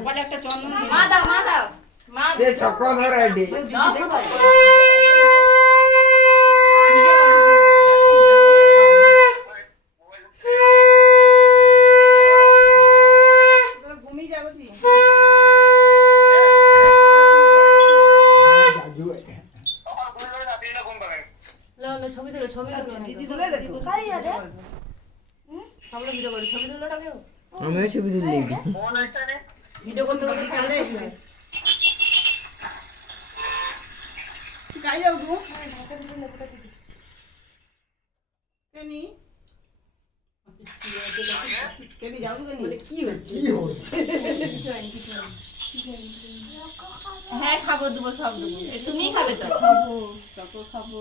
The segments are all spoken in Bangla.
কপালে একটা চন্দন মা দাও মা দাও মা সে চক্র ধরে আইডি দাও সবাই ঘুমিয়ে যাবো জি লো ছবি তুলো দিদি তুলে রে তুই কাই আরে সবলে ভিডিও করে ছবি তুলো কেউ আমিও ছবি তুলি এটি ভিডিও করতে করতে কালে এসে তুই কাই যাও গো কেনি কেনি যাও কেনি বলে কি হচ্ছে হ্যাঁ খাবো দেবো সব দেবো তুমিই খাবে তো খাবো কত খাবো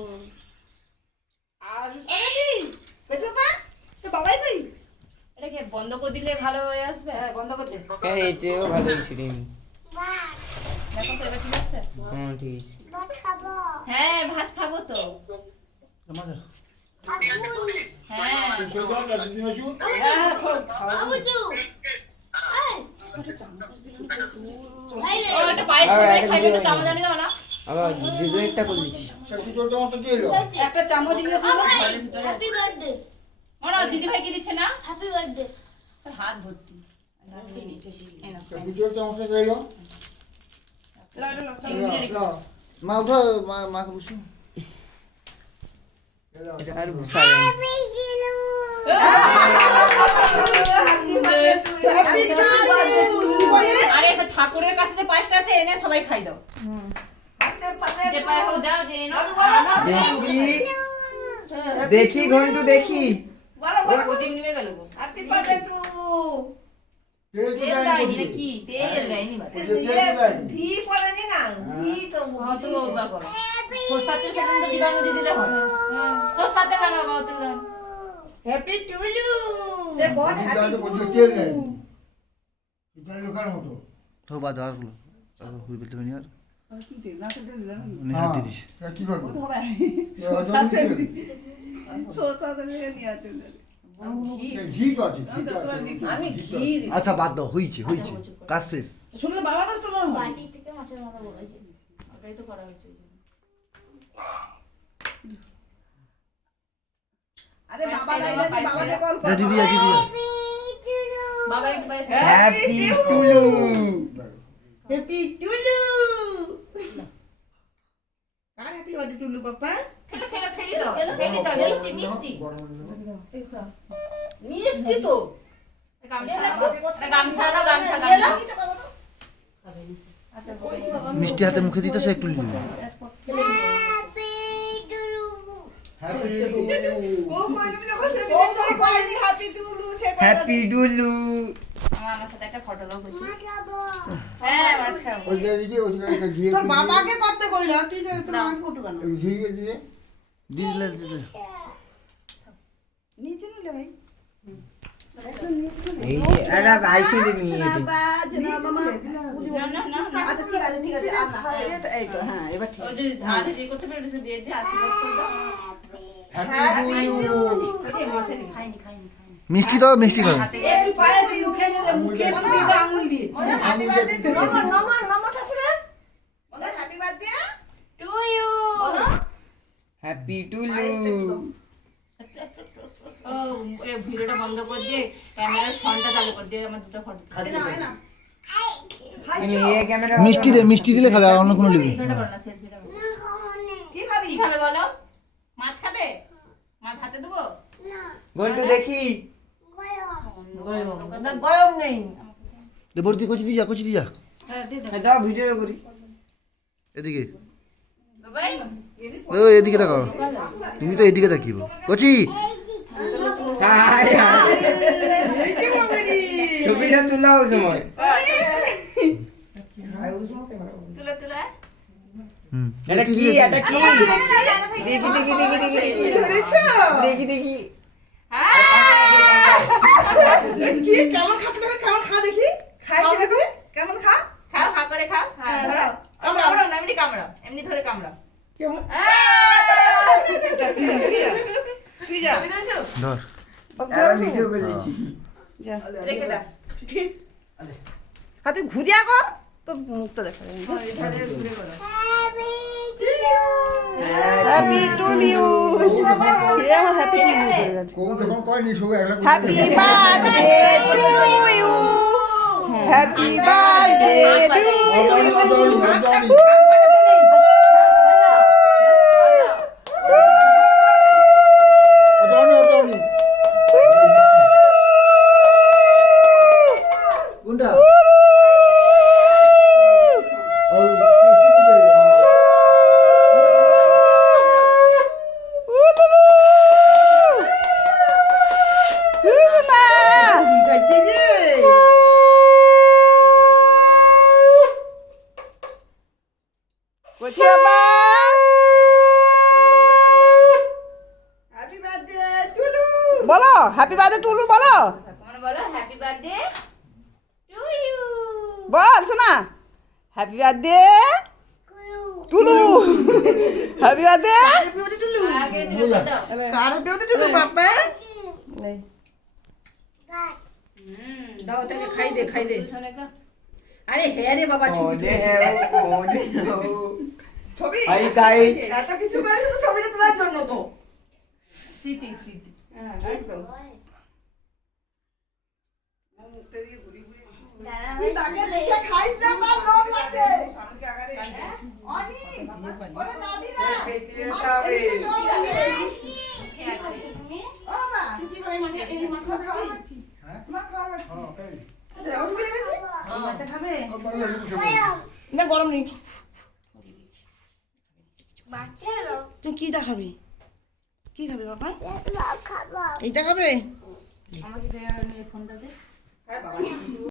আর আরে পেছো পা তো বাবাই কই এটাকে বন্ধ করে দিলে ভালো হয়ে আসবে হ্যাঁ বন্ধ কর দে হ্যাঁ এটাও ভালো হয়েছে রে দেখো তো এটা ঠিক আছে হ্যাঁ ঠিক আছে হ্যাঁ ভাত খাবো তো হ্যাঁ ও একটা পায়েস করে খাইবে একটু চামচ জানি দাও না আবার দুজনেরটা করে দিছি একটা চামচ নিয়ে এসো হ্যাপি বার্থডে মনে দিদি ভাই কি দিচ্ছে না হ্যাপি বার্থডে হাত ভর্তি মা উঠো মাকে বসো এটা আর ভুসা যায় আরে এসব ঠাকুরের কাছে যে পায়েসটা আছে এনে সবাই খাই দাও যে পায়ে হোক যাও যে এনো দেখি দেখি ঘন্টু দেখি প্রদীপ নিবে গেল গো হ্যাপি বার্থডে টু তেল দেয়নি নাকি তেল দেয়নি বাবা ঘি পড়েনি না ঘি তো হয়তো ওগা করো সরষাতে সেদিন তো দিবার মধ্যে দিলে হয় সরষাতে বানাবো তেল হ্যাপি টু ইউ সে বল হ্যাপি তো বাদ আর গুলো তারপর হুই বলতে পারি আর কি দে না তো দিল নে হাত দিয়ে দিস কি করবো তো হবে সোসাতে সোসাতে নিয়ে আতে ঘি আছে আমি ঘি আচ্ছা বাদ দাও হইছে হইছে কাজ শেষ শুনলে বাবা তো তোমার বাটি থেকে মাছের মাথা বলেছে ওটাই তো করা হচ্ছে আরে বাবা লাইনে বাবাকে কল কর দিদি দিদি বাবা একটু পায়েস happy Tulu happy to you কার হ্যাপি বার্থডে টু ইউ পাপা খেলি দাও মিষ্টি মিষ্টি মিষ্টি তো গামছা মিষ্টি হাতে মুখে দিতে সে একটু নিল ও কই তুমি যখন সে ও কই হ্যাপি টু ইউ সে হ্যাপি ডুলু আমার সাথে একটা ফটো দাও বলছি হ্যাঁ মাছ খাবো ওই জায়গায় ওই জায়গায় ঘি তোর বাবাকে করতে কইলা তুই তো তোর আমাকে ফটো কেন ঘি দিয়ে দিলে দিলে নিচে নিলে ভাই এই এটা আইসে দিবি বাবা জনা মামা না আচ্ছা ঠিক আছে আচ্ছা এই তো হ্যাঁ এবার ঠিক ওই যে আর রে করতে পারে সে দিয়ে দিয়ে আশীর্বাদ করে দাও হ্যাপি টু ইউ খাইনি মিষ্টি দাও মিষ্টি খাও এই পায়ে দিয়ে মুখে দিয়ে মুখে দিয়ে আঙুল দিয়ে হ্যাপি বার্থডে টু নমো ঠাকুরের বলো happy birthday to you happy Tulu ও এই ভিডিওটা বন্ধ করে দিয়ে ক্যামেরার ফোনটা চালু করে দিয়ে আমার দুটো ফটো না তুমি এই ক্যামেরা মিষ্টি দিলে খাবে আর অন্য কোনো নিবি সেটা করো না সেলফিটা কি খাবি কি খাবে বলো মাছ খাবে মাছ হাতে দেবো ঘন্টু দেখি না গরম নেই দে বর্তি কচি দি যা হ্যাঁ দে দে দাও ভিডিও করি এদিকে বাবাই ও এদিকে তাকাও তুমি তো এদিকে তাকিব কচি হাই হাই এই যে বাবারি ছবিটা তুলাও সময় তুলে হুম এটা কি দেখি ধরেছো দেখি কি কেমন খাচ্ছে কেমন খা দেখি খাই দেখি কেমন খা খাও করে খাও হ্যাঁ ধরো কামড়াও না এমনি কামড়াও এমনি ধরে কামড়াও কেমন তুই যা আমি দিয়েছো ধর ভিডিও করেছি যা রেখে দাও হাতে ঘুরিয়া কর তোর মুখটা দেখা যায় হ্যাপি টু ইউ সে আমার হ্যাপি টু ইউ করে যাচ্ছে কোন যখন কয়নি সবাই একলা happy birthday to you happy birthday to you কোনটা বলো হ্যাপি বার্থডে টুলু বলো তোমরা বলো হ্যাপি বার্থডে টু ইউ বল শোনা happy birthday Tulu happy birthday আগে দিও দাও কার হ্যাপি বার্থডে টুলু বাবা নেই দাও তাকে খাই দে পিছনে কা আরে হ্যাঁ রে বাবা ছবি ওনে তুলেছে। ওনে ছবি হাই গাই এত কিছু করিস তো ছবিটা তোলার জন্য তো স্মৃতি স্মৃতি হ্যাঁ একদম তুই তাকে দেখে খাইস না তার লোভ লাগে অনি ওরে নাবি না পেটিয়ে খাবে ও মা কি ভাই মানে এই মাথা খাওয়া মাছি মা খাওয়া মাছি উঠবে গেছে মাথা খাবে না গরম নেই তুমি কি দেখাবে কি খাবে বাবা এইটা খাবে আমাকে দে ফোনটা দে হ্যাঁ বাবা